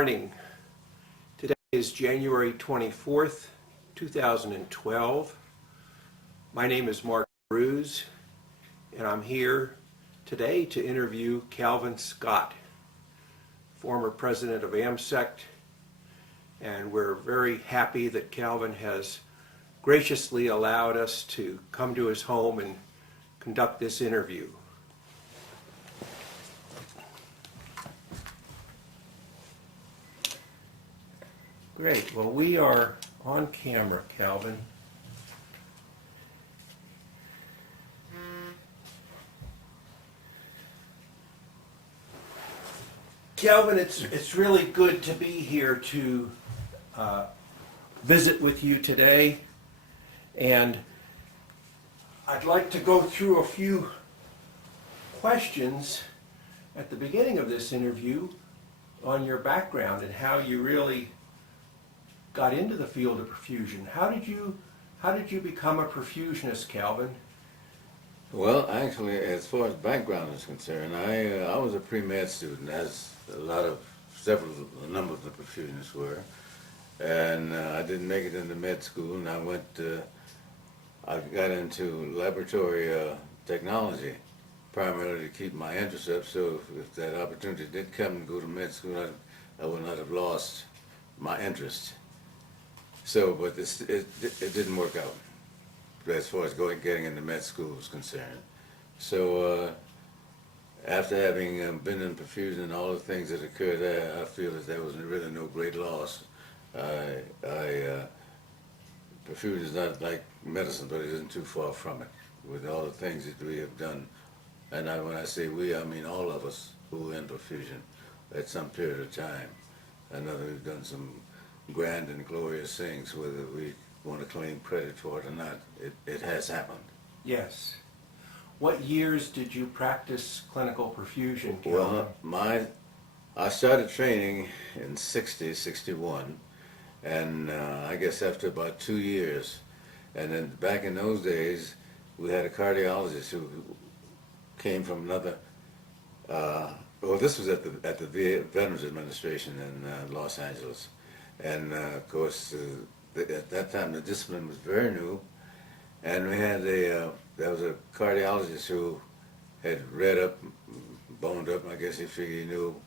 Morning. Today is January 24th, 2012. My name is Mark Cruz, and I'm here today to interview Calvin Scott, former President of AmSECT, and we're very happy that Calvin has graciously allowed us to come to his home and conduct this interview. Great. Well, we are on camera, Calvin. Calvin, it's really good to be here to visit with you today, and I'd like to go through a few questions at the beginning of this interview on your background and how you really got into the field of perfusion. How did you become a perfusionist, Calvin? Well, actually, as far as background is concerned, I was a pre-med student, as a number of the perfusionists were, and I didn't make it into med school, and I got into laboratory technology, primarily to keep my interest up. So if that opportunity did come to go to med school, I would not have lost my interest. So, but it didn't work out as far as getting into med school was concerned. So after having been in perfusion and all the things that occurred there, I feel that there was really no great loss. Perfusion is not like medicine, but it isn't too far from it with all the things that we have done. And when I say we, I mean all of us who are in perfusion at some period of time. I know that we've done some grand and glorious things, whether we want to claim credit for it or not. It has happened. Yes. What years did you practice clinical perfusion, Calvin? Well, I started training in 61, and I guess after about 2 years, and then back in those days, we had a cardiologist who came from another, well, this was at the Veterans Administration in Los Angeles. And of course, at that time the discipline was very new, and we had there was a cardiologist who had read up, boned up. I guess he figured he knew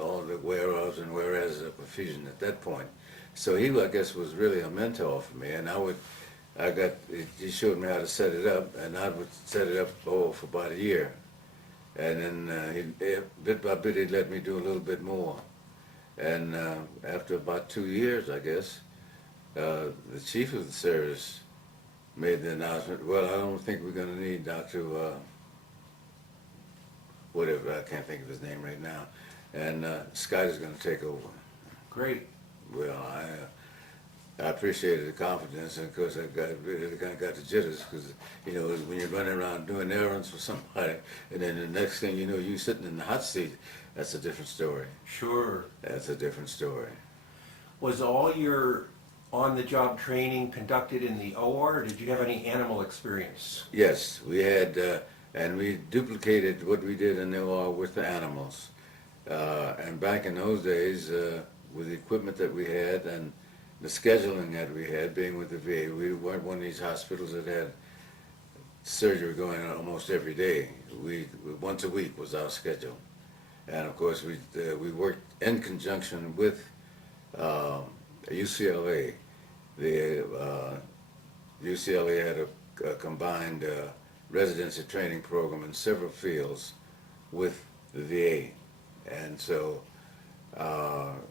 all the whereas and whereas of perfusion at that point. So he, I guess, was really a mentor for me, and he showed me how to set it up, and I would set it up for about a year, and then bit by bit he'd let me do a little bit more. And after about 2 years, I guess, the chief of the service made the announcement, well, I don't think we're going to need Dr. Whatever, I can't think of his name right now, and Scott is going to take over. Great. Well, I appreciated the confidence, and of course I really kind of got the jitters, because you know, when you're running around doing errands for somebody, and then the next thing you know, you sitting in the hot seat, that's a different story. Sure. That's a different story. Was all your on-the-job training conducted in the OR, or did you have any animal experience? Yes, we had, and we duplicated what we did in the OR with the animals. And back in those days, with the equipment that we had and the scheduling that we had, being with the VA, we weren't one of these hospitals that had surgery going on almost every day. Once a week was our schedule. And of course, we worked in conjunction with UCLA. The UCLA had a combined residency training program in several fields with the VA, and so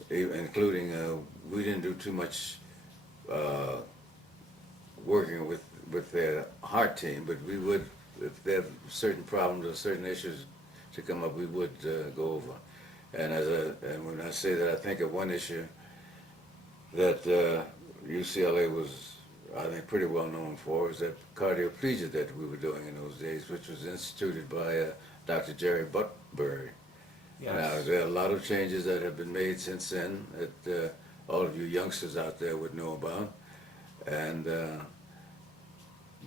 including we didn't do too much working with their heart team, but we would, if they have certain problems or certain issues to come up, we would go over. And when I say that, I think of one issue that UCLA was, I think, pretty well known for, is that cardioplegia that we were doing in those days, which was instituted by Dr. Jerry Buckberry. Yes. Now, there are a lot of changes that have been made since then that all of you youngsters out there would know about. And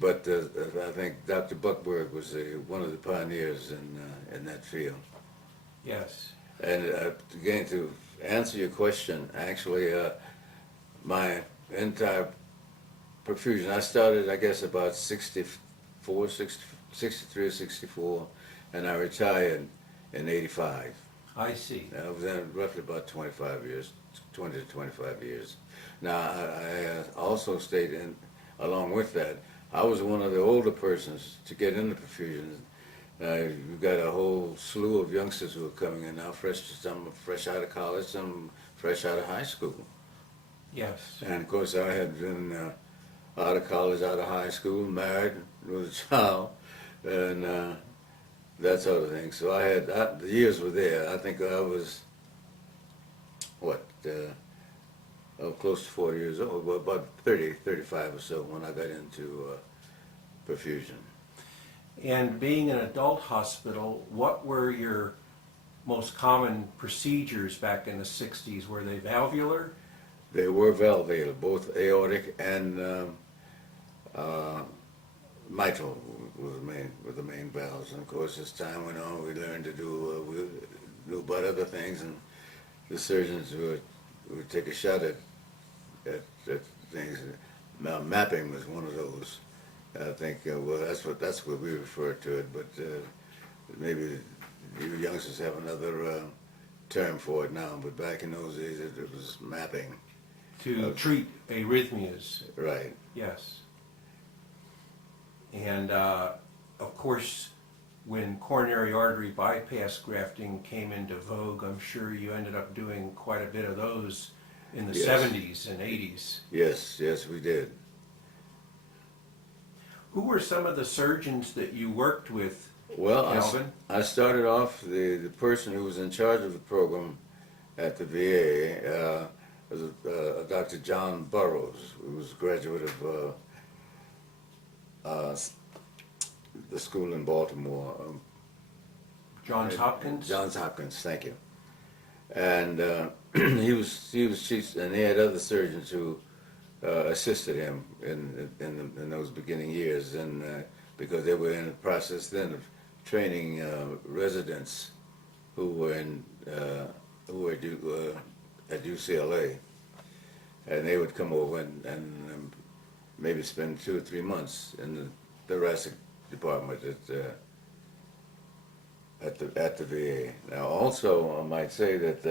but I think Dr. Buckberg was one of the pioneers in that field. Yes. And again, to answer your question, actually, my entire perfusion, I started, I guess, about 63 or 64, and I retired in 85. I see. I was in roughly about 25 years, 20 to 25 years. Now, I also stayed in, along with that, I was one of the older persons to get into perfusion. You've got a whole slew of youngsters who are coming in now, some fresh out of college, some fresh out of high school. Yes. And of course, I had been out of college, out of high school, married with a child, and that sort of thing. So the years were there. I think I was, close to 40 years old, well, about 30, 35 or so when I got into perfusion. And being an adult hospital, what were your most common procedures back in the 60s? Were they valvular? They were valvular, both aortic and mitral were the main valves. And of course, as time went on, we learned to do about other things, and the surgeons would take a shot at things. Now, mapping was one of those. I think, well, that's what we refer to it, but maybe you youngsters have another term for it now, but back in those days it was mapping. To treat arrhythmias. Right. Yes. And of course, when coronary artery bypass grafting came into vogue, I'm sure you ended up doing quite a bit of those in the Yes. 70s and 80s. Yes, we did. Who were some of the surgeons that you worked with, Well, Calvin? I started off, the person who was in charge of the program at the VA was Dr. John Burroughs, who was a graduate of the school in Baltimore. Johns Hopkins? Johns Hopkins, thank you. And he was chief, and he had other surgeons who assisted him in those beginning years, and because they were in the process then of training residents who were at UCLA, and they would come over and maybe spend 2 or 3 months in the thoracic department at the VA. Now, also, I might say that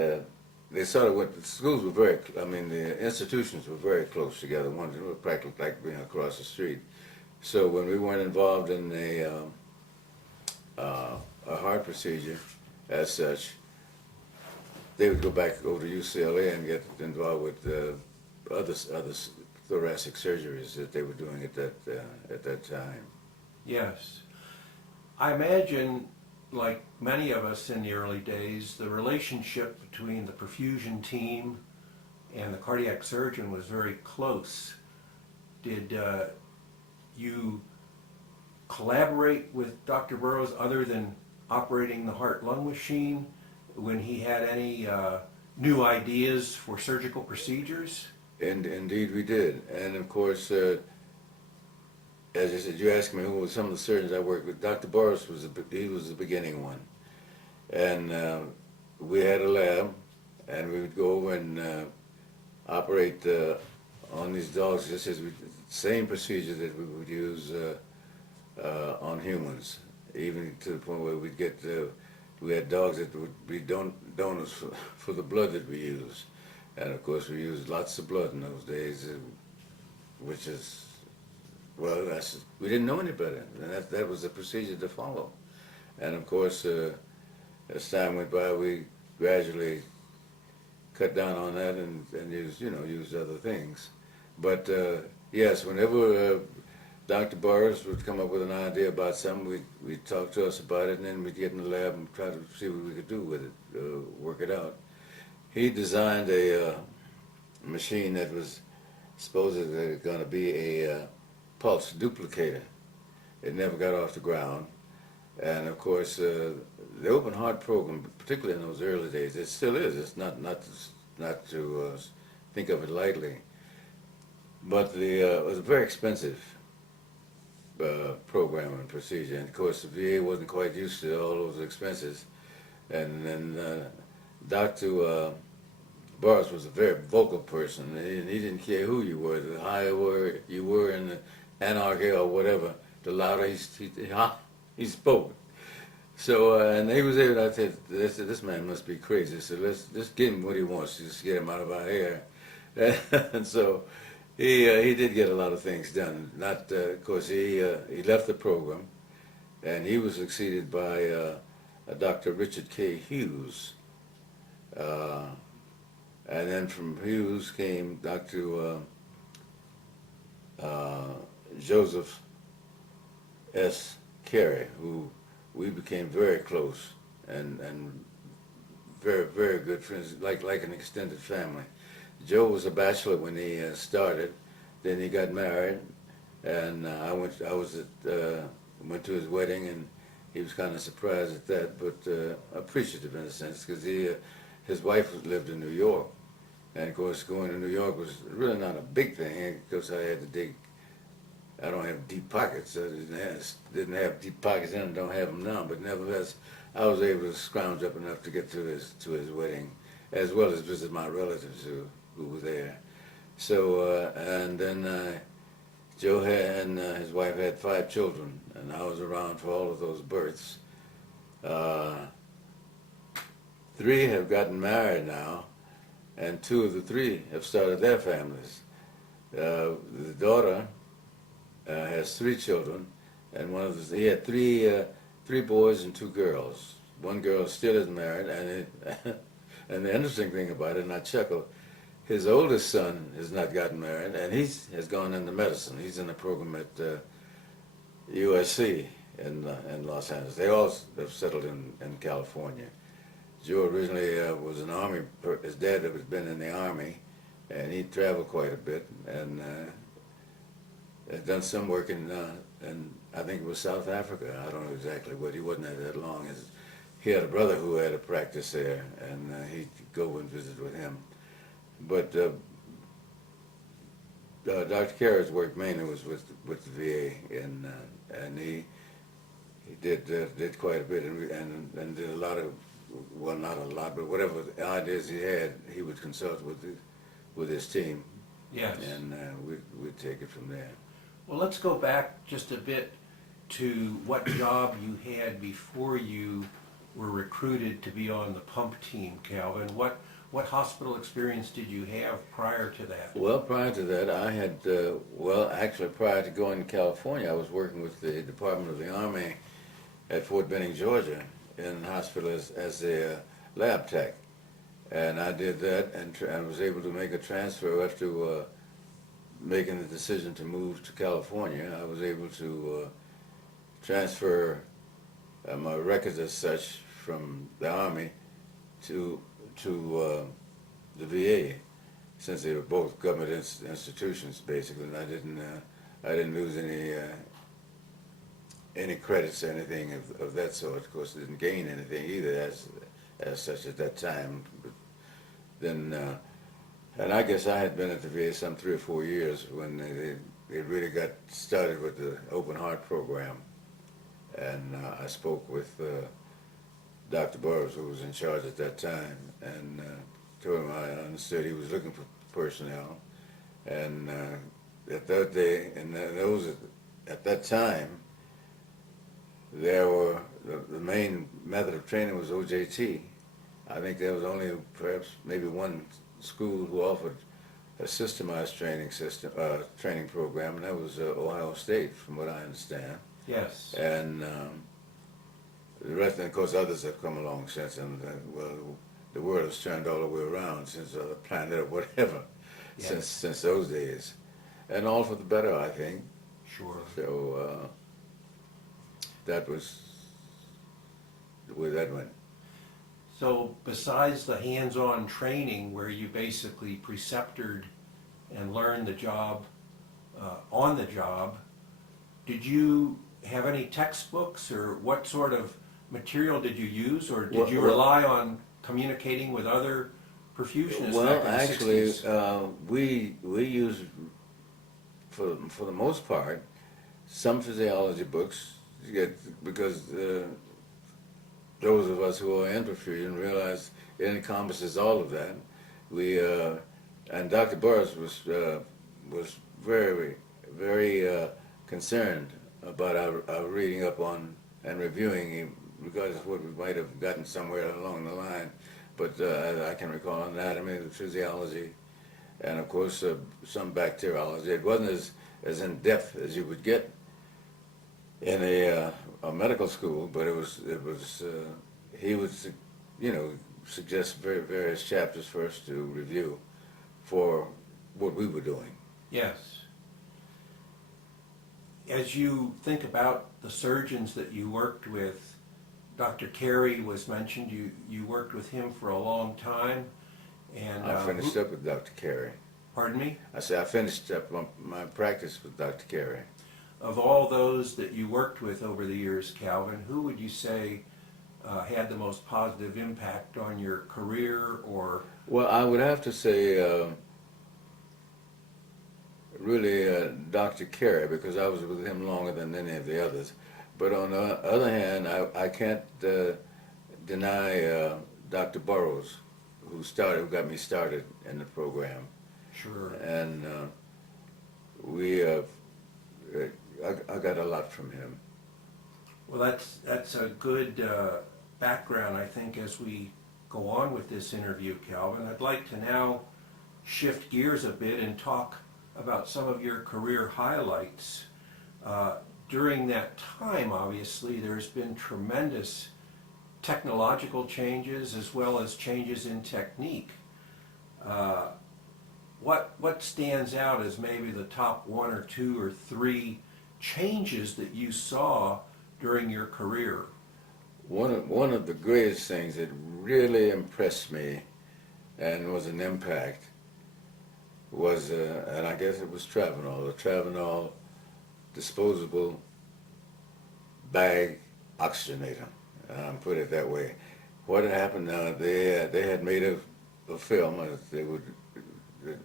they sort of went. The schools were the institutions were very close together. One were practically like being across the street. So when we weren't involved in a heart procedure as such, they would go to UCLA and get involved with other thoracic surgeries that they were doing at that time. Yes. I imagine, like many of us in the early days, the relationship between the perfusion team and the cardiac surgeon was very close. Did you collaborate with Dr. Burroughs other than operating the heart-lung machine when he had any new ideas for surgical procedures? And indeed we did. And of course, as I said, you asked me who were some of the surgeons I worked with. Dr. Burroughs was the beginning one. And we had a lab, and we would go over and operate on these dogs, just as same procedure that we would use on humans, even to the point where we had dogs that would be donors for the blood that we use. And of course, we used lots of blood in those days, which is, well, we didn't know any better. And that was the procedure to follow. And of course, as time went by, we gradually cut down on that and used other things. But yes, whenever Dr. Burroughs would come up with an idea about something, we'd talk to us about it, and then we'd get in the lab and try to see what we could do with it, work it out. He designed a machine that was supposedly going to be a pulse duplicator. It never got off the ground. And of course, the open heart program, particularly in those early days, it still is. It's not to think of it lightly. But it was a very expensive program and procedure. And of course, the VA wasn't quite used to all those expenses. And then Dr. Boris was a very vocal person, and he didn't care who you were, the higher you were in the anarchy or whatever, the louder he spoke. So, and he was able, I said, this man must be crazy, so let's just give him what he wants, just get him out of our hair. And so he did get a lot of things done. Not, of course, he left the program, and he was succeeded by Dr. Richard K. Hughes. And then from Hughes came Dr. Joseph S. Carey, who we became very close and very, very good friends, like an extended family. Joe was a bachelor when he started. Then he got married, and went to his wedding, and he was kind of surprised at that, but appreciative in a sense, because his wife lived in New York, and of course going to New York was really not a big thing, because I had to dig. I don't have deep pockets. I didn't have deep pockets then, and don't have them now. But nevertheless, I was able to scrounge up enough to get to his wedding, as well as visit my relatives who were there. So and then Joe and his wife had 5 children, and I was around for all of those births. 3 have gotten married now, and 2 of the 3 have started their families. The daughter has 3 children, and he had 3 boys and 2 girls. One girl still isn't married, and the interesting thing about it, and I chuckle, his oldest son has not gotten married, and he has gone into medicine. He's in a program at USC in Los Angeles. They all have settled in California. Joe originally was an Army. His dad had been in the Army, and he traveled quite a bit, and had done some work in I think it was South Africa. I don't know exactly what. He wasn't there that long. He had a brother who had a practice there, and he'd go and visit with him. But Dr. Carey's work mainly was with the VA, and he did quite a bit, and did a lot of, well, not a lot, but whatever ideas he had, he would consult with his team. Yes. And we'd take it from there. Well, let's go back just a bit to what job you had before you were recruited to be on the pump team, Calvin. What hospital experience did you have prior to that? Well, prior to that, I had, actually prior to going to California, I was working with the Department of the Army at Fort Benning, Georgia, in the hospital as a lab tech. And I did that, and was able to make a transfer after making the decision to move to California. I was able to transfer my records as such from the Army to the VA, since they were both government institutions basically, and I didn't lose any credits or anything of that sort. Of course, I didn't gain anything either as such at that time. But then, and I guess I had been at the VA some 3 or 4 years when they really got started with the open heart program, and I spoke with Dr. Burroughs, who was in charge at that time, and told him I understood he was looking for personnel, and at that time, there were the main method of training was OJT. I think there was only perhaps maybe one school who offered a systemized training program, and that was Ohio State, from what I understand. Yes. And the rest, and of course, others have come along since, and the world has turned all the way around since the planet or whatever, Yes. since those days, and all for the better, I think. Sure. So that was the way that went. So besides the hands-on training where you basically preceptored and learned the job on the job, did you have any textbooks, or what sort of material did you use, or did you rely on communicating with other perfusionists? Well, back in the actually, 60s? we used, for the most part, some physiology books, because those of us who are in perfusion realize it encompasses all of that, we and Dr. Burris was very concerned about our reading up on and reviewing, regardless of what we might have gotten somewhere along the line. But I can recall anatomy, the physiology, and of course some bacteriology. It wasn't as in depth as you would get in a medical school, but it was he would suggest various chapters for us to review for what we were doing. Yes. As you think about the surgeons that you worked with, Dr. Carey was mentioned. You worked with him for a long time. And I finished up with Dr. Carey. Pardon me? I said I finished up my practice with Dr. Carey. Of all those that you worked with over the years, Calvin, who would you say had the most positive impact on your career? Or Well, I would have to say really Dr. Carey, because I was with him longer than any of the others. But on the other hand, I can't deny Dr. Burroughs, who got me started in the program. Sure. And I got a lot from him. Well, that's a good background, I think, as we go on with this interview, Calvin. I'd like to now shift gears a bit and talk about some of your career highlights. During that time, obviously, there's been tremendous technological changes as well as changes in technique. What stands out as maybe the top one or two or three changes that you saw during your career? One of the greatest things that really impressed me and was an impact was, and I guess it was Travenol, the Travenol disposable bag oxygenator. Put it that way. What had happened? They had made a film,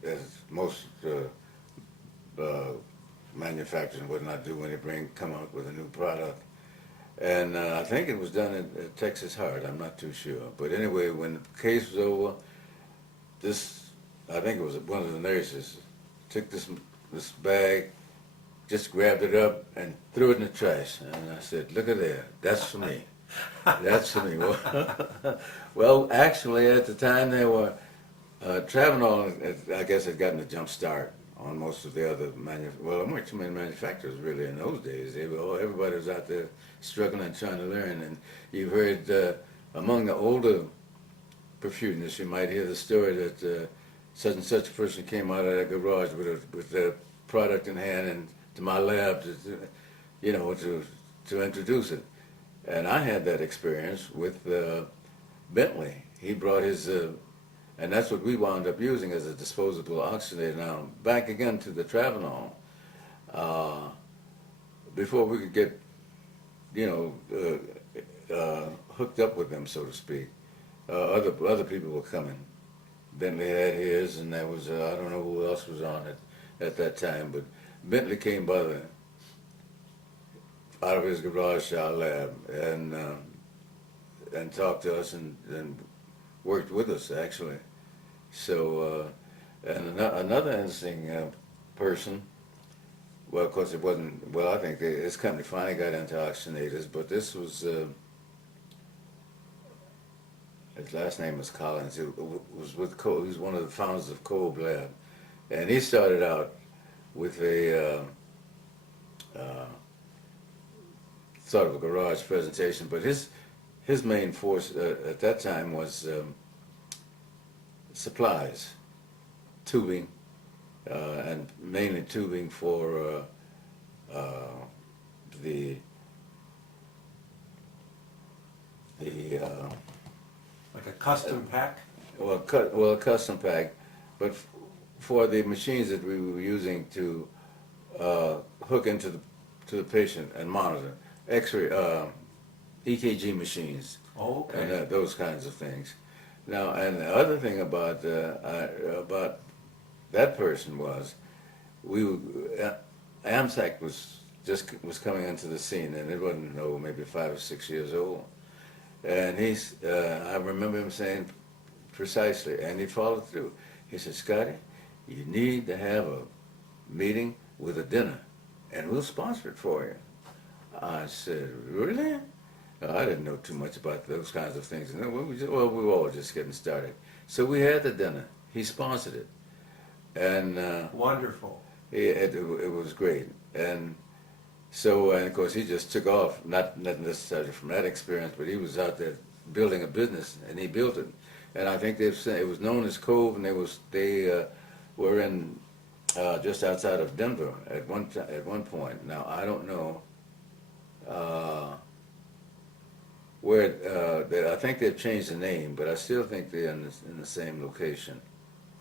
as most manufacturers would not do when they come out with a new product. And I think it was done at Texas Heart. I'm not too sure. But anyway, when the case was over, I think it was one of the nurses, took this bag, just grabbed it up and threw it in the trash. And I said, "Look at there, that's for me. That's for me." Well, actually, at the time there were Travenol, I guess, had gotten a jump start on most of the other well, there weren't too many manufacturers really in those days. Everybody was out there struggling and trying to learn. And you've heard among the older perfusionists, you might hear the story that such and such a person came out of their garage with a product in hand and to my lab to introduce it. And I had that experience with Bentley. He brought his and that's what we wound up using as a disposable oxygenator. Now, back again to the Travenol. Before we could get, hooked up with them, so to speak, other people were coming. Bentley had his, and there was, I don't know who else was on it at that time, but Bentley came out of his garage to our lab and talked to us and worked with us, actually. So, and another interesting person, well, of course it wasn't, well, I think his company finally got into oxygenators, but this was, his last name was Collins. He was with Cole. He was one of the founders of Kolb Lab. And he started out with a sort of a garage presentation, but his main force at that time was supplies, tubing, and mainly tubing for the Like a custom pack? well, a custom pack, but for the machines that we were using to hook into the patient and monitor, X-ray, EKG machines, Okay. and those kinds of things. Now, and the other thing about that person was, AmSECT was coming into the scene, and it wasn't maybe 5 or 6 years old. And I remember him saying, precisely, and he followed through. He said, Scotty, you need to have a meeting with a dinner, and we'll sponsor it for you. I said, really? I didn't know too much about those kinds of things. And we were all just getting started. So we had the dinner. He sponsored it. And Wonderful. it was great. And so, and of course, he just took off, not necessarily from that experience, but he was out there building a business, and he built it. And I think they've said it was known as Cove, and they were in just outside of Denver at one point. Now I don't know where. I think they've changed the name, but I still think they're in the same location.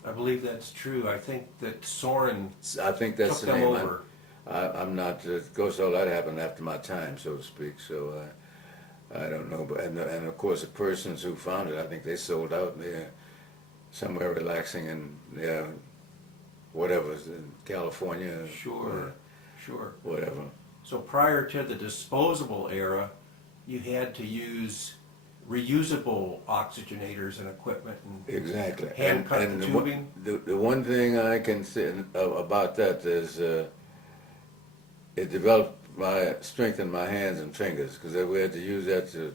I believe that's true. I think that Soren I think that's took the them name. over. I'm not. Of course, all that happened after my time, so to speak. So I don't know. But and of course, the persons who founded it, I think they sold out. And they're somewhere relaxing in whatever, in California. Sure, sure. Whatever. So prior to the disposable era, you had to use reusable oxygenators and equipment and Exactly. hand cut the tubing. The one thing I can say about that is it developed strengthened my hands and fingers, because we had to use that to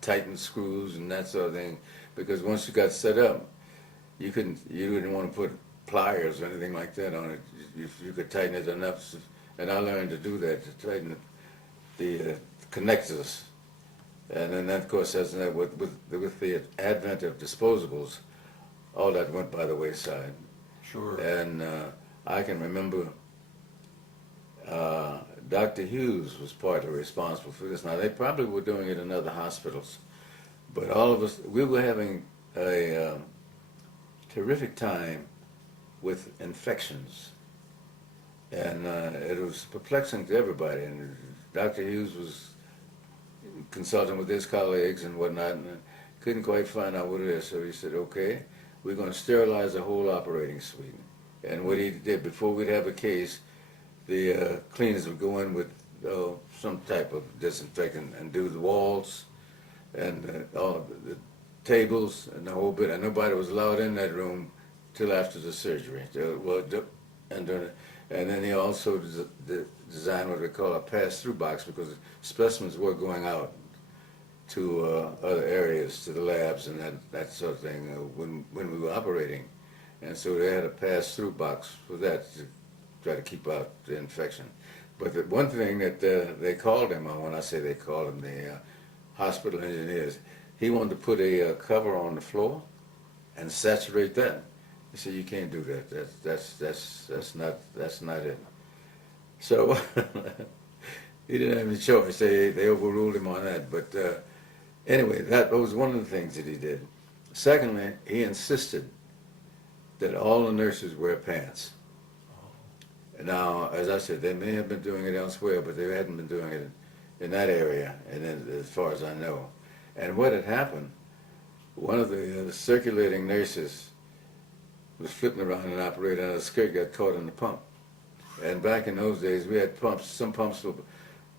tighten screws and that sort of thing. Because once you got set up, you didn't want to put pliers or anything like that on it. You could tighten it enough, and I learned to do that, to tighten the connectors. And then that, of course, with the advent of disposables, all that went by the wayside. Sure. And I can remember Dr. Hughes was partly responsible for this. Now, they probably were doing it in other hospitals, but all of us, we were having a terrific time with infections. And it was perplexing to everybody. And Dr. Hughes was consulting with his colleagues and whatnot, and couldn't quite find out what it is. So he said, okay, we're going to sterilize the whole operating suite. And what he did, before we'd have a case, the cleaners would go in with some type of disinfectant and do the walls and all the tables and the whole bit. And nobody was allowed in that room till after the surgery. And then he also designed what we call a pass-through box, because specimens were going out to other areas, to the labs and that sort of thing when we were operating. And so they had a pass-through box for that to try to keep out the infection. But the one thing that they called him on, when I say they called him, the hospital engineers, he wanted to put a cover on the floor and saturate that. He said, you can't do that. That's not it. So he didn't have any choice. They overruled him on that. But anyway, that was one of the things that he did. Secondly, he insisted that all the nurses wear pants. Now, as I said, they may have been doing it elsewhere, but they hadn't been doing it in that area, and as far as I know. And what had happened, one of the circulating nurses was flipping around and operating, and a skirt got caught in the pump. And back in those days, we had pumps. Some pumps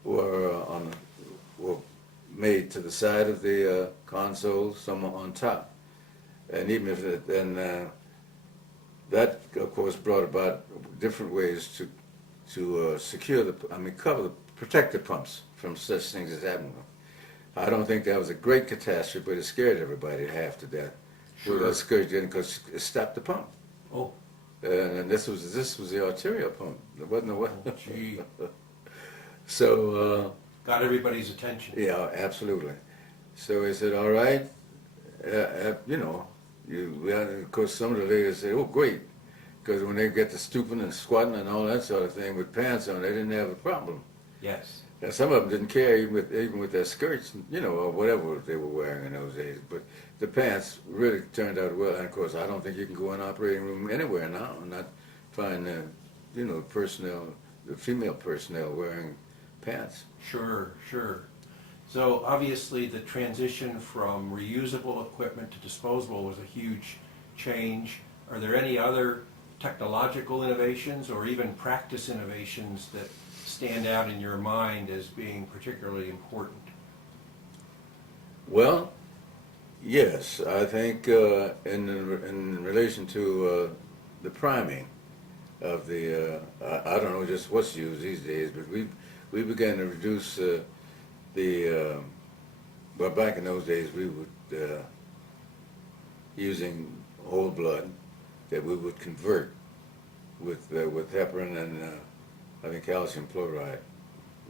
were made to the side of the console, some on top. And even if that, of course, brought about different ways to secure protect the pumps from such things as happened. I don't think that was a great catastrophe, but it scared everybody half to death. Sure. Well, that scared you because it stopped the pump. Oh. And this was the arterial pump. There wasn't a what. Oh, gee. So. Got everybody's attention. Yeah, absolutely. So he said, all right, of course, some of the ladies said, oh, great, because when they get to stooping and squatting and all that sort of thing with pants on, they didn't have a problem. Yes. And some of them didn't care, even with their skirts, or whatever they were wearing in those days. But the pants really turned out well. And of course, I don't think you can go in an operating room anywhere now and not find, the female personnel wearing pants. Sure, sure. So obviously the transition from reusable equipment to disposable was a huge change. Are there any other technological innovations or even practice innovations that stand out in your mind as being particularly important? Well, Yes, I think in relation to the priming of the, I don't know just what's used these days, but we began to reduce the, well, back in those days we would, using whole blood that we would convert with heparin and I think calcium chloride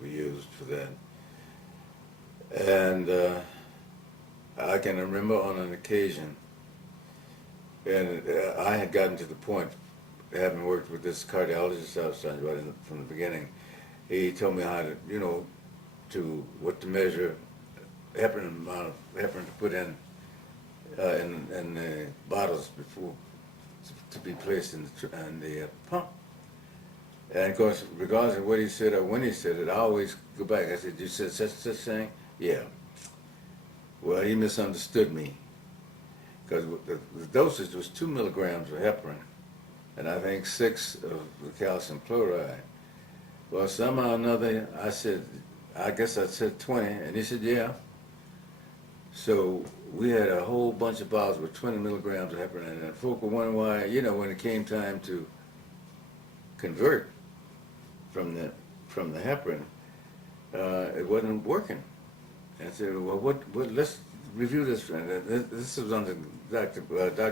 we used for that. And I can remember on an occasion, and I had gotten to the point, having worked with this cardiologist I was talking about from the beginning, he told me how to, what to measure heparin, amount of heparin to put in the bottles before to be placed in the pump. And of course, regardless of what he said or when he said it, I always go back. I said, "You said such thing?" "Yeah." Well, he misunderstood me because the dosage was 2 milligrams of heparin, and I think 6 of the calcium chloride. Well, somehow or another, I guess I said 20, and he said, "Yeah." So we had a whole bunch of bottles with 20 milligrams of heparin, and folk were wondering why, when it came time to convert from the heparin, it wasn't working. And I said, "Well, what let's review this." This was under Dr.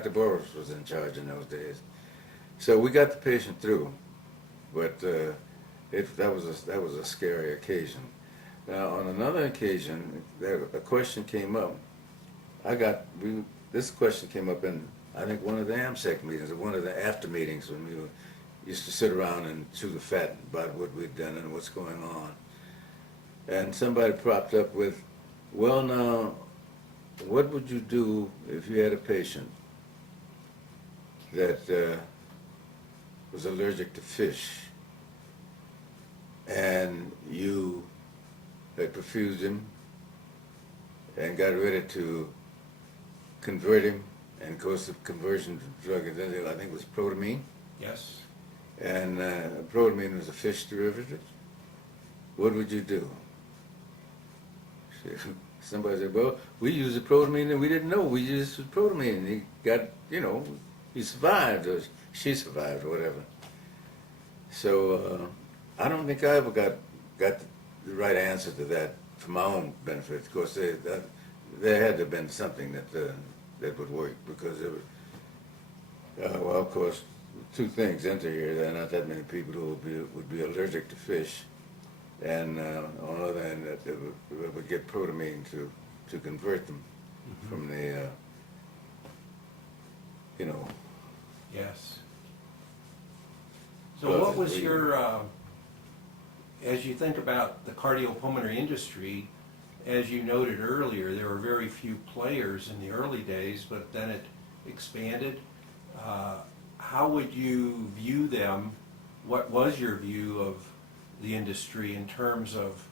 Burroughs was in charge in those days. So we got the patient through, but that was a scary occasion. Now, on another occasion, a question came up. This question came up in, I think, one of the AmSECT meetings, or one of the after meetings when we used to sit around and chew the fat about what we'd done and what's going on. And somebody propped up with, "Well, now, what would you do if you had a patient that was allergic to fish and you had perfused him and got ready to convert him, and of course the conversion drug, I think it was protamine, Yes. and protamine was a fish derivative. What would you do?" Somebody said, "Well, we used the protamine and we didn't know we used the protamine." And he got, he survived, or she survived, or whatever. So I don't think I ever got the right answer to that for my own benefit. Of course, there had to have been something that would work, because it would, well, of course, two things enter here. There are not that many people who would be allergic to fish, and on the other hand, that they would get protamine to convert them from the, Yes. So what was your, as you think about the cardiopulmonary industry, as you noted earlier, there were very few players in the early days, but then it expanded. How would you view them? What was your view of the industry in terms of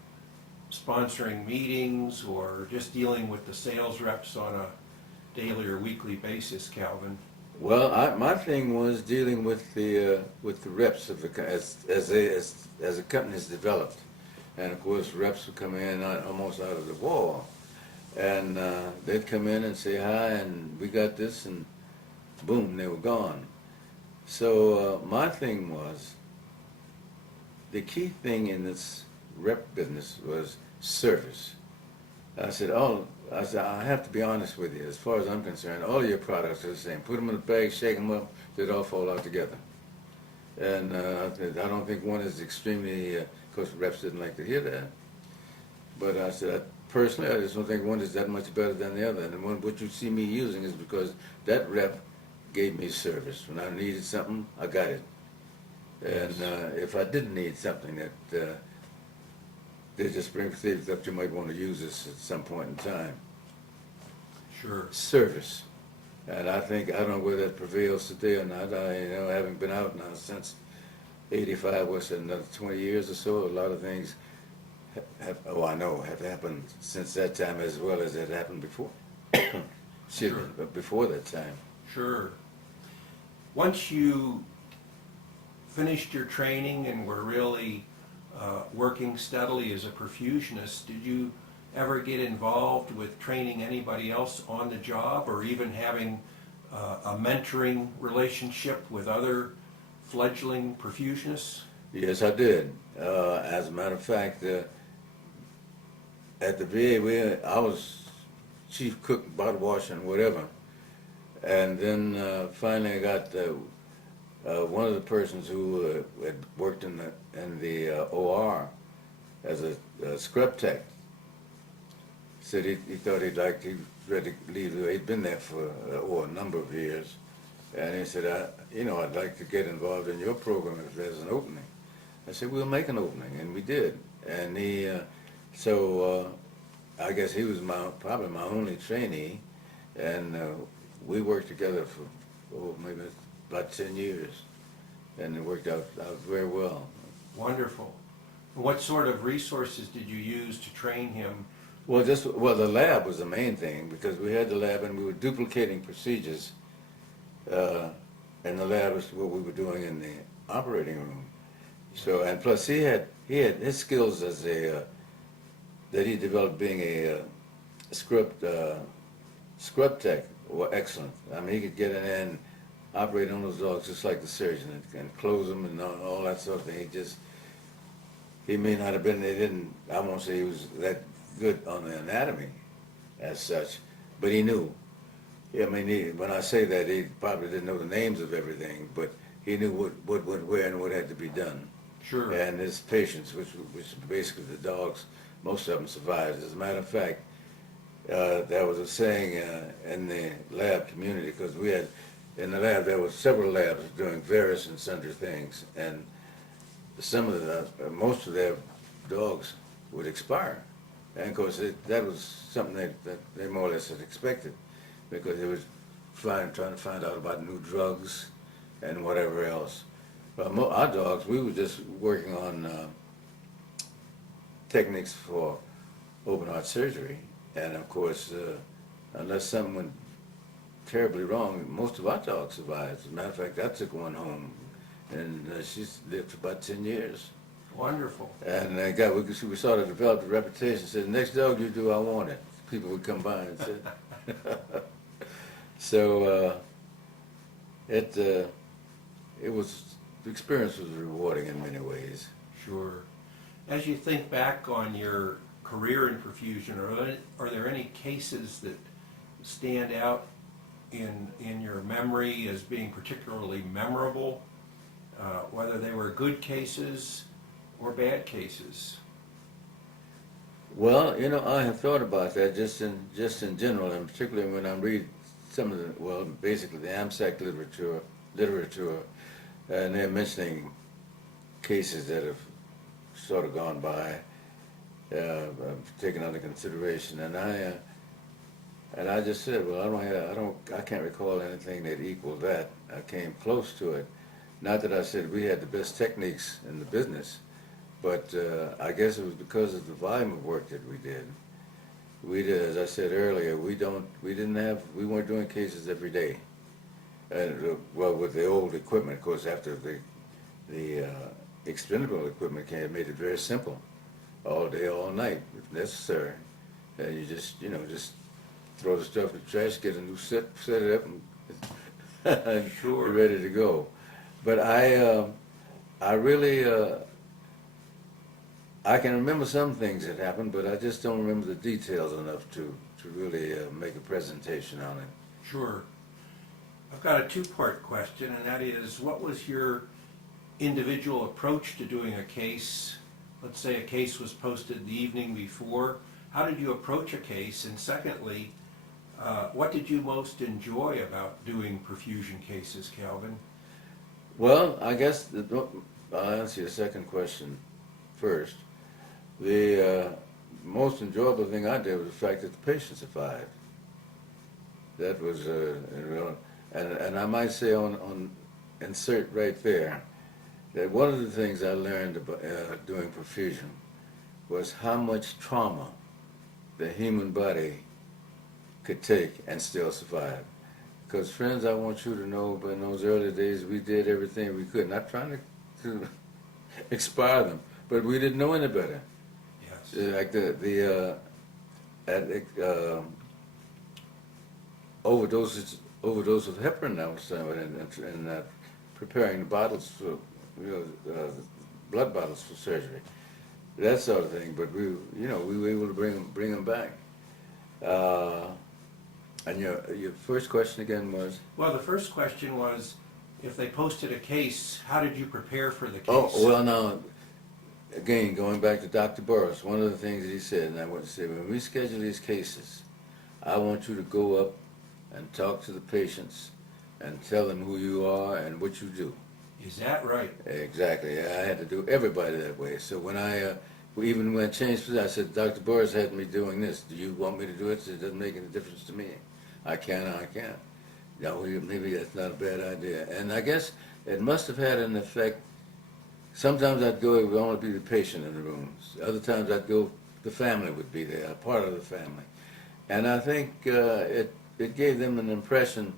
sponsoring meetings or just dealing with the sales reps on a daily or weekly basis, Calvin? Well, my thing was dealing with the reps of as the company has developed, and of course reps would come in almost out of the wall, and they'd come in and say hi, and we got this, and boom, they were gone. So my thing was, the key thing in this rep business was service. I said, I have to be honest with you. As far as I'm concerned, all of your products are the same. Put them in a bag, shake them up, they'd all fall out together. And I don't think one is extremely, of course, reps didn't like to hear that. But I said, personally, I just don't think one is that much better than the other. And what you see me using is because that rep gave me service. When I needed something, I got it. And if I didn't need something that they just bring things up, you might want to use this at some point in time. Sure. Service. And I don't know whether that prevails today or not. Having been out now since 85, what's it, another 20 years or so, a lot of things have happened since that time as well as it happened before. Sure. Before that time. Sure. Once you finished your training and were really working steadily as a perfusionist, did you ever get involved with training anybody else on the job, or even having a mentoring relationship with other fledgling perfusionists? Yes, I did. As a matter of fact, at the VA, I was chief cook, bottle washer, and whatever. And then finally, I got one of the persons who had worked in the OR as a scrub tech. Said he thought he ready to leave. He'd been there for a number of years, and he said, I'd like to get involved in your program if there's an opening. I said, we'll make an opening, and we did. And I guess he was probably my only trainee, and we worked together for maybe about 10 years, and it worked out very well. Wonderful. What sort of resources did you use to train him? Well, the lab was the main thing, because we had the lab and we were duplicating procedures, and the lab was what we were doing in the operating room. So, and plus he had his skills as that he developed being a scrub tech were excellent. I mean, he could get in there and operate on those dogs just like the surgeon, and close them and all that sort of thing. He may not have been, I won't say he was that good on the anatomy as such, but he knew. I mean, when I say that, he probably didn't know the names of everything, but he knew what went where and what had to be done. Sure. And his patients, which basically the dogs, most of them survived. As a matter of fact, there was a saying in the lab community, because we had, in the lab, there were several labs doing various and sundry things, and most of their dogs would expire. And of course, that was something that they more or less had expected, because they were trying to find out about new drugs and whatever else. But our dogs, we were just working on techniques for open heart surgery. And of course, unless something went terribly wrong, most of our dogs survived. As a matter of fact, I took one home, and she's lived for about 10 years. Wonderful. And we sort of developed a reputation. Said, the next dog you do, I want it. People would come by and say. So the experience was rewarding in many ways. Sure. As you think back on your career in perfusion, are there any cases that stand out in your memory as being particularly memorable, whether they were good cases or bad cases? Well, I have thought about that just in general, and particularly when I read some of basically the AmSECT literature, and they're mentioning cases that have sort of gone by, taken under consideration, and I just said, well, I can't recall anything that equaled that. I came close to it. Not that I said we had the best techniques in the business, but I guess it was because of the volume of work that we did. We did, as I said earlier, we weren't doing cases every day. And with the old equipment, of course, after the expendable equipment came, it made it very simple, all day, all night, if necessary. And you just throw the stuff in the trash, get a new set it up, and Sure. you're ready to go. But I really, I can remember some things that happened, but I just don't remember the details enough to really make a presentation on it. Sure. I've got a two-part question, and that is, what was your individual approach to doing a case? Let's say a case was posted the evening before. How did you approach a case? And secondly, what did you most enjoy about doing perfusion cases, Calvin? Well, I guess I'll answer your second question first. The most enjoyable thing I did was the fact that the patient survived. That was and I might say on insert right there that one of the things I learned about doing perfusion was how much trauma the human body could take and still survive. Because friends, I want you to know, but in those early days we did everything we could, not trying to expire them, but we didn't know any better. Yes. Like the at overdose of heparin I was and preparing the bottles for, blood bottles for surgery, that sort of thing. But we were able to bring them back. And your first question again was? Well, the first question was, if they posted a case, how did you prepare for the case? Oh, well, now, again, going back to Dr. Burris, one of the things that he said, and I want to say, when we schedule these cases, I want you to go up and talk to the patients and tell them who you are and what you do. Is that right? Exactly. I had to do everybody that way. So when even when I changed position, I said, Dr. Burris had me doing this. Do you want me to do it? It doesn't make any difference to me. I can or I can't. Maybe that's not a bad idea. And I guess it must have had an effect. Sometimes I'd go, it would only be the patient in the rooms. Other times I'd go, the family would be there, a part of the family. And I think it gave them an impression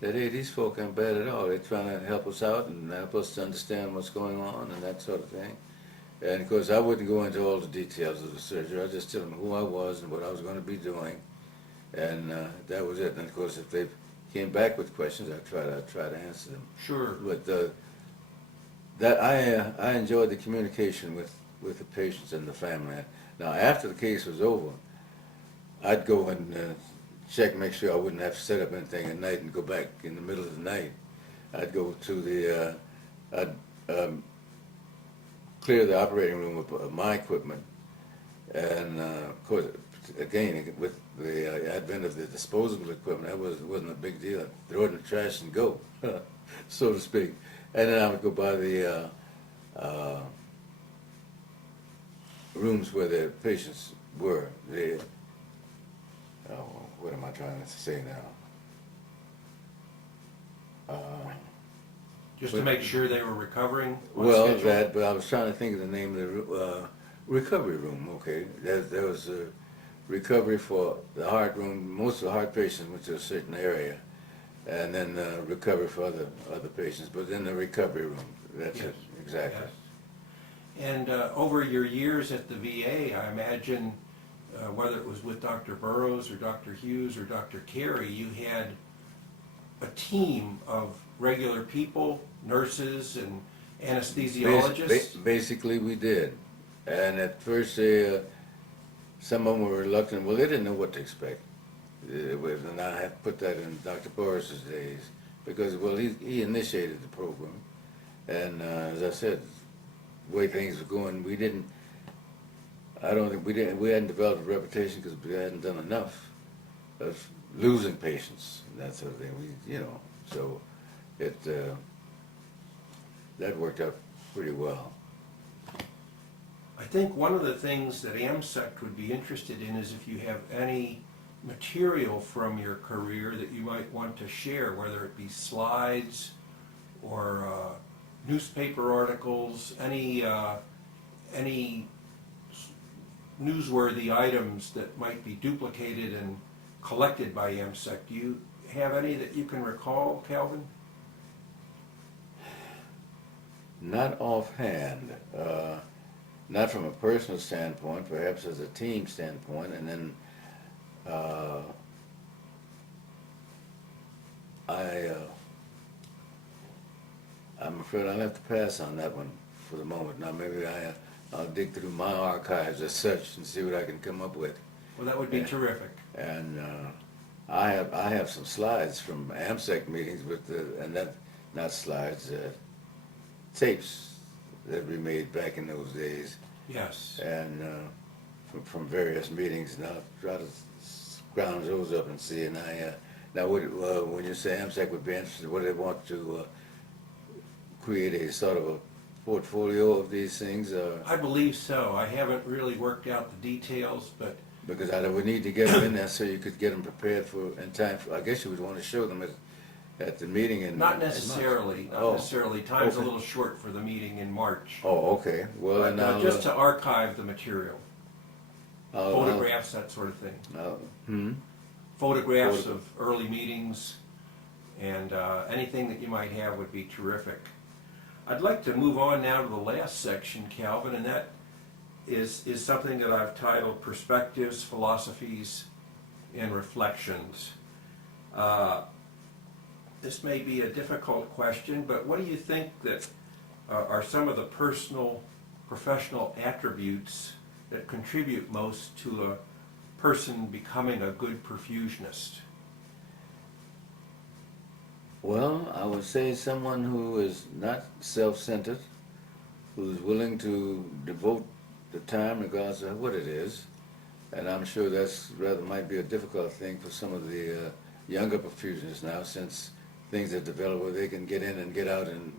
that, hey, these folk aren't bad at all. They're trying to help us out and help us to understand what's going on and that sort of thing. And of course, I wouldn't go into all the details of the surgery. I'd just tell them who I was and what I was going to be doing. And that was it. And of course, if they came back with questions, I'd try to answer them. Sure. But that I enjoyed the communication with the patients and the family. Now, after the case was over, I'd go and check, make sure I wouldn't have to set up anything at night and go back in the middle of the night. I'd go to I'd clear the operating room of my equipment, and of course, again, with the advent of the disposable equipment, that wasn't a big deal. Throw it in the trash and go, so to speak. And then I would go by the rooms where the patients were. What am I trying to say now? Just to make sure they were recovering? Well, but I was trying to think of the name of the recovery room. Okay, there was a recovery for the heart room. Most of the heart patients went to a certain area, and then recovery for other patients. But in the recovery room, that's Yes. it exactly. Yes. And over your years at the VA, I imagine, whether it was with Dr. Burroughs or Dr. Hughes or Dr. Carey, you had a team of regular people, nurses and anesthesiologists? Basically, we did. And at first, some of them were reluctant. Well, they didn't know what to expect. And I have to put that in Dr. Burris's days because, well, he initiated the program. And as I said, the way things were going, we hadn't developed a reputation because we hadn't done enough of losing patients and that sort of thing. So that worked out pretty well. I think one of the things that AmSECT would be interested in is if you have any material from your career that you might want to share, whether it be slides or newspaper articles, any newsworthy items that might be duplicated and collected by AmSECT. Do you have any that you can recall, Calvin? Not offhand. Not from a personal standpoint, perhaps as a team standpoint, and then I'm afraid I'll have to pass on that one for the moment. Now maybe I'll dig through my archives as such and see what I can come up with. Well, that would be terrific. And I have some slides from AmSECT meetings, not slides, tapes that we made back in those days. Yes. And from various meetings, and I'll try to scrounge those up and see. And now when you say AmSECT would be interested, would they want to create a sort of a portfolio of these things? I believe so. I haven't really worked out the details, but because I would need to get them in there so you could get them prepared in time. I guess you would want to show them at the meeting in not necessarily. In Not necessarily. Time's okay. a little short for the meeting in March. Oh, okay. Well, But, then just to archive the material, I'll photographs, that sort of thing. Photographs Photographs. of early meetings, and anything that you might have would be terrific. I'd like to move on now to the last section, Calvin, and that is something that I've titled Perspectives, Philosophies, and Reflections. This may be a difficult question, but what do you think that are some of the personal, professional attributes that contribute most to a person becoming a good perfusionist? Well, I would say someone who is not self-centered, who's willing to devote the time regardless of what it is. And I'm sure that's rather might be a difficult thing for some of the younger perfusionists now, since things have developed where they can get in and get out in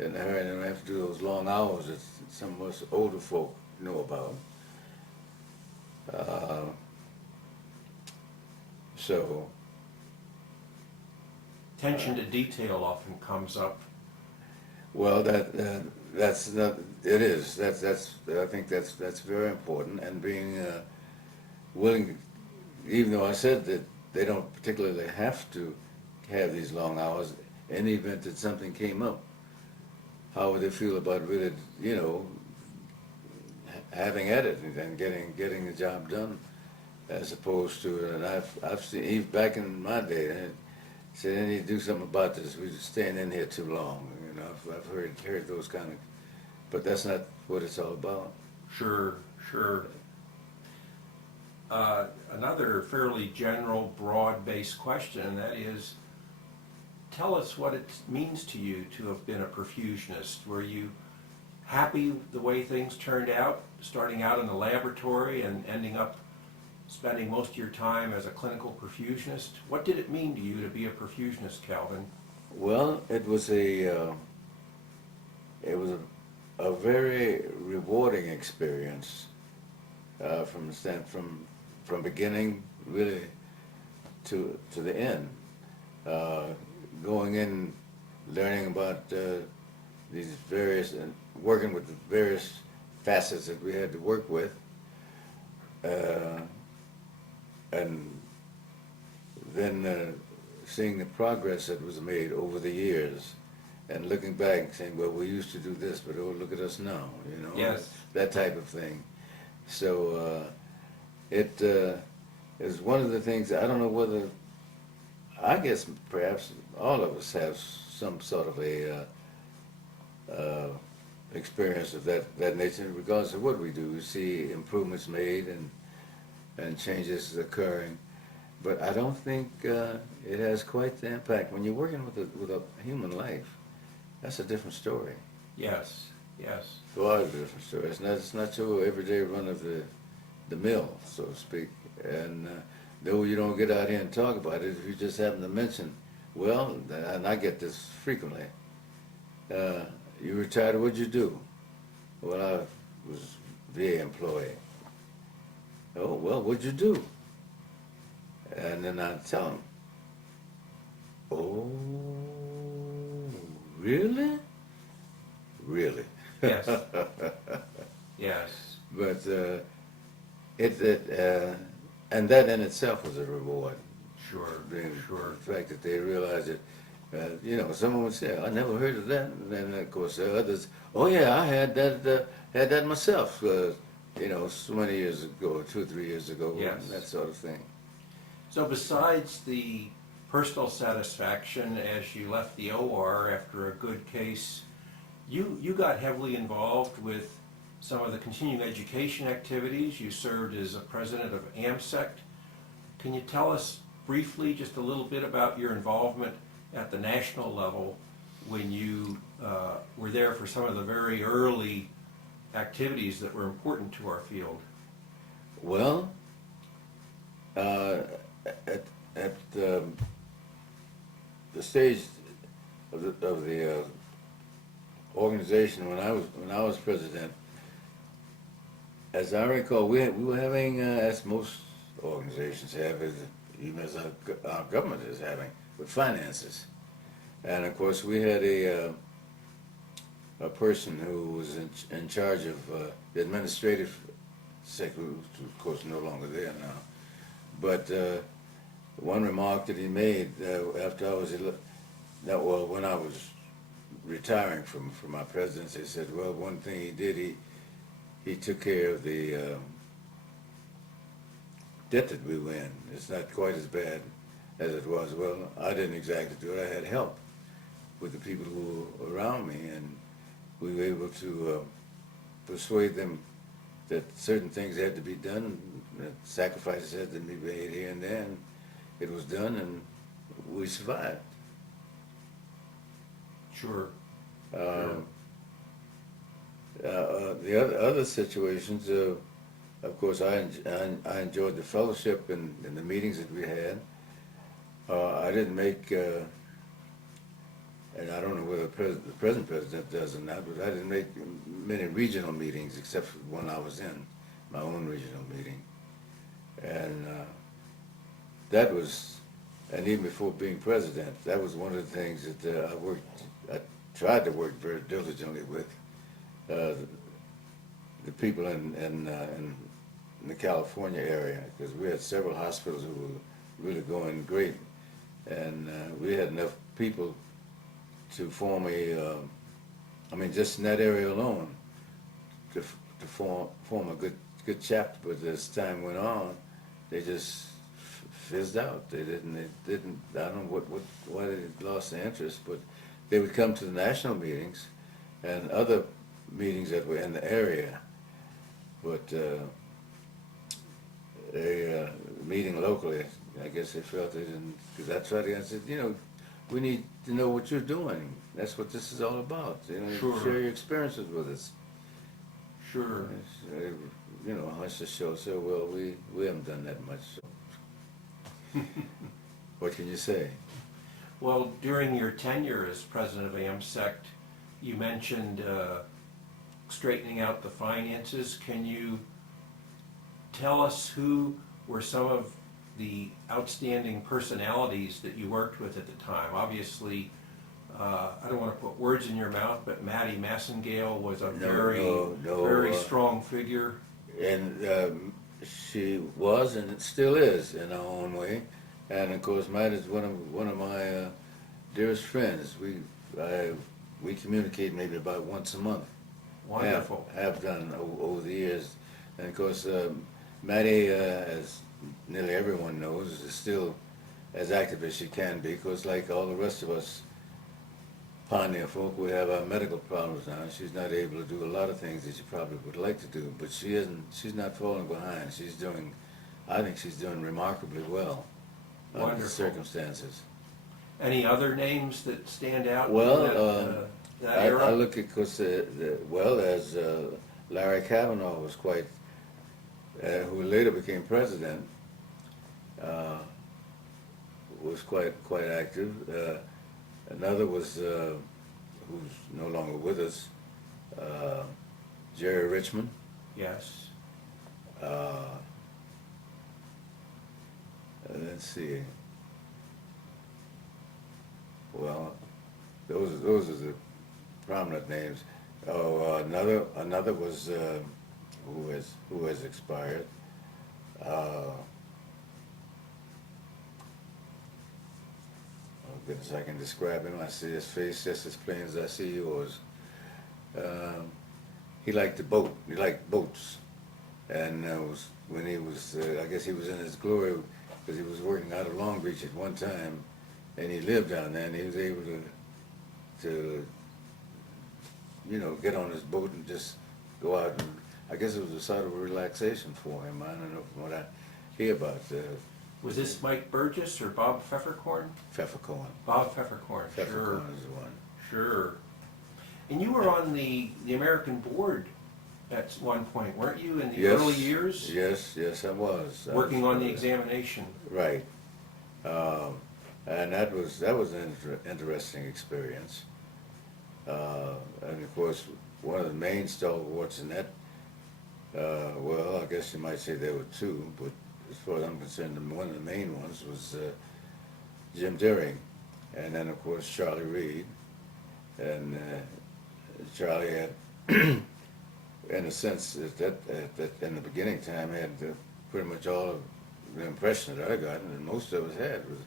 a hurry and don't have to do those long hours that some of us older folk know about. So, Attention to detail often comes up. well, that's not, it is. That's I think that's very important, and being willing, even though I said that they don't particularly have to have these long hours, in the event that something came up, how would they feel about really, having at it and getting the job done, as opposed to, and I've seen, even back in my day, I said, they need to do something about this. We're just staying in here too long. I've heard those kind of, but that's not what it's all about. Sure, sure. Another fairly general, broad-based question, and that is, tell us what it means to you to have been a perfusionist. Were you happy the way things turned out, starting out in the laboratory and ending up spending most of your time as a clinical perfusionist? What did it mean to you to be a perfusionist, Calvin? Well, it was a very rewarding experience from beginning really to the end. Going in, learning about these various and working with the various facets that we had to work with, and then seeing the progress that was made over the years, and looking back and saying, well, we used to do this, but oh, look at us now, Yes. that type of thing. So it is one of the things, I don't know whether, I guess perhaps all of us have some sort of a experience of that nature, regardless of what we do. We see improvements made and changes occurring, but I don't think it has quite the impact. When you're working with a human life, that's a different story. Yes, yes. A lot of different stories. It's not your everyday run of the mill, so to speak. And though you don't get out here and talk about it, if you just happen to mention, well, and I get this frequently, you retired, what'd you do? Well, I was VA employee. Oh, well, what'd you do? And then I tell them, oh, really? Really? Yes. Yes. But and that in itself was a reward. Sure, Being sure. the fact that they realized it. Someone would say, "I never heard of that," and then of course there are others. Oh yeah, I had that myself. So many years ago, 2 or 3 years ago, Yes. and that sort of thing. So besides the personal satisfaction as you left the OR after a good case, you got heavily involved with some of the continuing education activities. You served as a president of AmSECT. Can you tell us briefly just a little bit about your involvement at the national level when you were there for some of the very early activities that were important to our field? Well, at the stage of the organization when I was president, as I recall, we were having, as most organizations have, even as our government is having, with finances. And of course, we had a person who was in charge of the administrative sector, who's of course no longer there now. But one remark that he made after I was when I was retiring from my presidency, he said, well, one thing he did, he he took care of the debt that we were in. It's not quite as bad as it was. Well, I didn't exactly do it. I had help with the people who were around me, and we were able to persuade them that certain things had to be done, that sacrifices had to be made here and there, and it was done, and we survived. Sure. The other situations, of course, I enjoyed the fellowship and the meetings that we had. I didn't make, and I don't know whether the present president does or not, but I didn't make many regional meetings except for one I was in, my own regional meeting. And that was, and even before being president, that was one of the things that I tried to work very diligently with the people in the California area, because we had several hospitals who were really going great, and we had enough people to form just in that area alone, to form a good chapter. But as time went on, they just fizzed out. They didn't. I don't know why they lost their interest, but they would come to the national meetings and other meetings that were in the area, but meeting locally, I guess they felt they didn't. Because I said, we need to know what you're doing. That's what this is all about. Sure. Share your experiences with us. Sure. I just show. So well, we haven't done that much. So. What can you say? Well, during your tenure as president of AmSECT, you mentioned straightening out the finances. Can you tell us who were some of the outstanding personalities that you worked with at the time? Obviously, I don't want to put words in your mouth, but Mattie Massengale was a very strong figure. And she was, and it still is in her own way. And of course, Matt is one of my dearest friends. We communicate maybe about once a month. Wonderful. Have done over the years, and of course, Mattie, as nearly everyone knows, is still as active as she can be. Because like all the rest of us pioneer folk, we have our medical problems now. She's not able to do a lot of things that she probably would like to do, but she isn't. She's not falling behind. I think she's doing remarkably well. Under the circumstances. Any other names that stand out? Well, that era? I look at, because as Larry Kavanaugh was quite, who later became president, was quite active. Another was who's no longer with us, Jerry Richmond. Yes. Let's see. Well, those are the prominent names. Oh, another was who has expired. Oh goodness, I can describe him. I see his face just as plain as I see yours. He liked to boat. He liked boats, and when he was, I guess he was in his glory, because he was working out of Long Beach at one time, and he lived down there, and he was able to get on his boat and just go out, and I guess it was a sort of a relaxation for him. I don't know from what I hear about. Was this Mike Burgess or Bob Pfefferkorn? Pfefferkorn. Bob Pfefferkorn. Sure. Pfefferkorn is the one. Sure. And you were on the American board at one point, weren't you, in the early years? Yes, I was. Working on the examination. Right. And that was an interesting experience. And of course, one of the main stalwarts in that, well, I guess you might say there were two, but as far as I'm concerned, one of the main ones was Jim Deering, and then of course Charlie Reed. And Charlie had, in a sense, that in the beginning time, had pretty much all of the impression that I got, and most of us had, was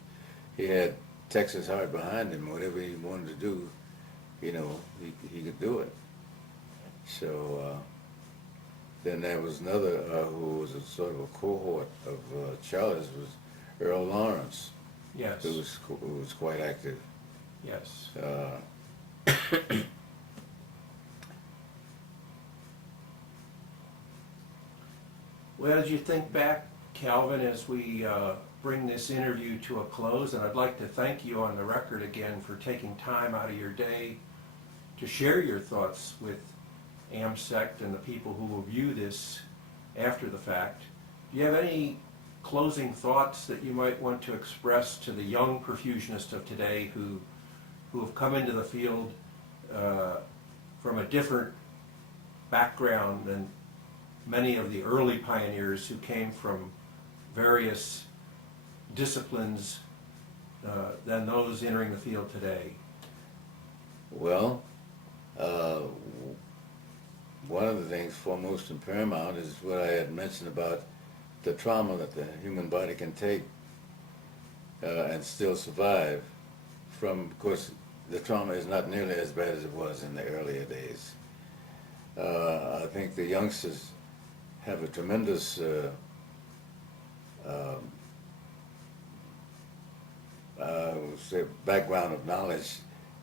he had Texas hard behind him. Whatever he wanted to do, he could do it. So then there was another who was a sort of a cohort of Charlie's, was Earl Lawrence, Yes. who was quite active. Yes. Well, as you think back, Calvin, as we bring this interview to a close, and I'd like to thank you on the record again for taking time out of your day to share your thoughts with AmSECT and the people who will view this after the fact. Do you have any closing thoughts that you might want to express to the young perfusionists of today who have come into the field from a different background than many of the early pioneers who came from various disciplines than those entering the field today? Well, one of the things foremost and paramount is what I had mentioned about the trauma that the human body can take and still survive from. Of course, the trauma is not nearly as bad as it was in the earlier days. I think the youngsters have a tremendous say background of knowledge,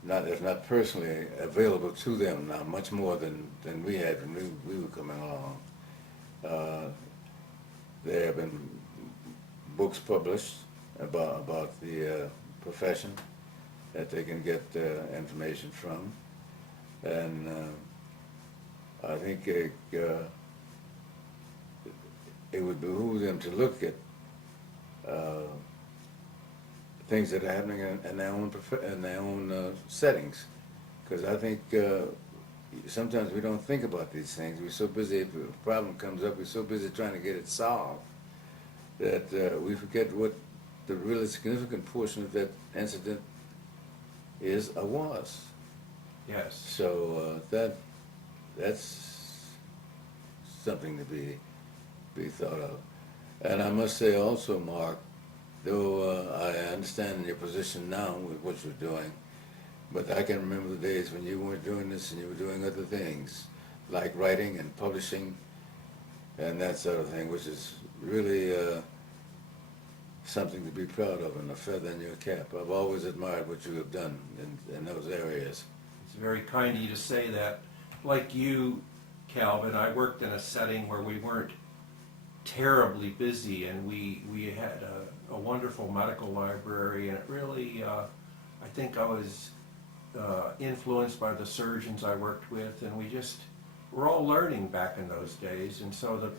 if not personally available to them now, much more than we had when we were coming along. There have been books published about the profession that they can get information from, and I think it would behoove them to look at things that are happening in their own settings, because I think sometimes we don't think about these things. We're so busy, if a problem comes up, we're so busy trying to get it solved that we forget what the really significant portion of that incident is or was. Yes. So that's something to be thought of. And I must say also, Mark, though I understand your position now with what you're doing, but I can remember the days when you weren't doing this and you were doing other things, like writing and publishing and that sort of thing, which is really something to be proud of and a feather in your cap. I've always admired what you have done in those areas. It's very kind of you to say that. Like you, Calvin, I worked in a setting where we weren't terribly busy, and we had a wonderful medical library, and it really, I think I was influenced by the surgeons I worked with, and we're all learning back in those days, and so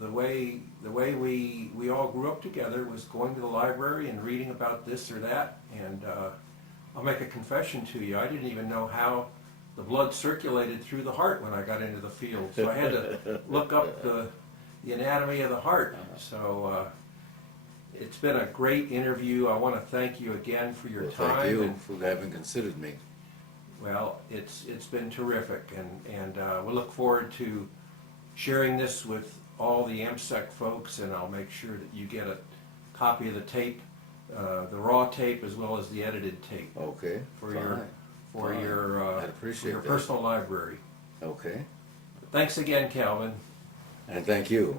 the way we all grew up together was going to the library and reading about this or that. And I'll make a confession to you, I didn't even know how the blood circulated through the heart when I got into the field, so I had to look up the anatomy of the heart. So it's been a great interview. I want to thank you again for your time. Thank you for having considered me. Well, it's been terrific, and we'll look forward to sharing this with all the AmSECT folks, and I'll make sure that you get a copy of the tape, the raw tape as well as the edited tape. Okay. For Fine. your I'd appreciate your that. personal library. Okay. Thanks again, Calvin. And thank you.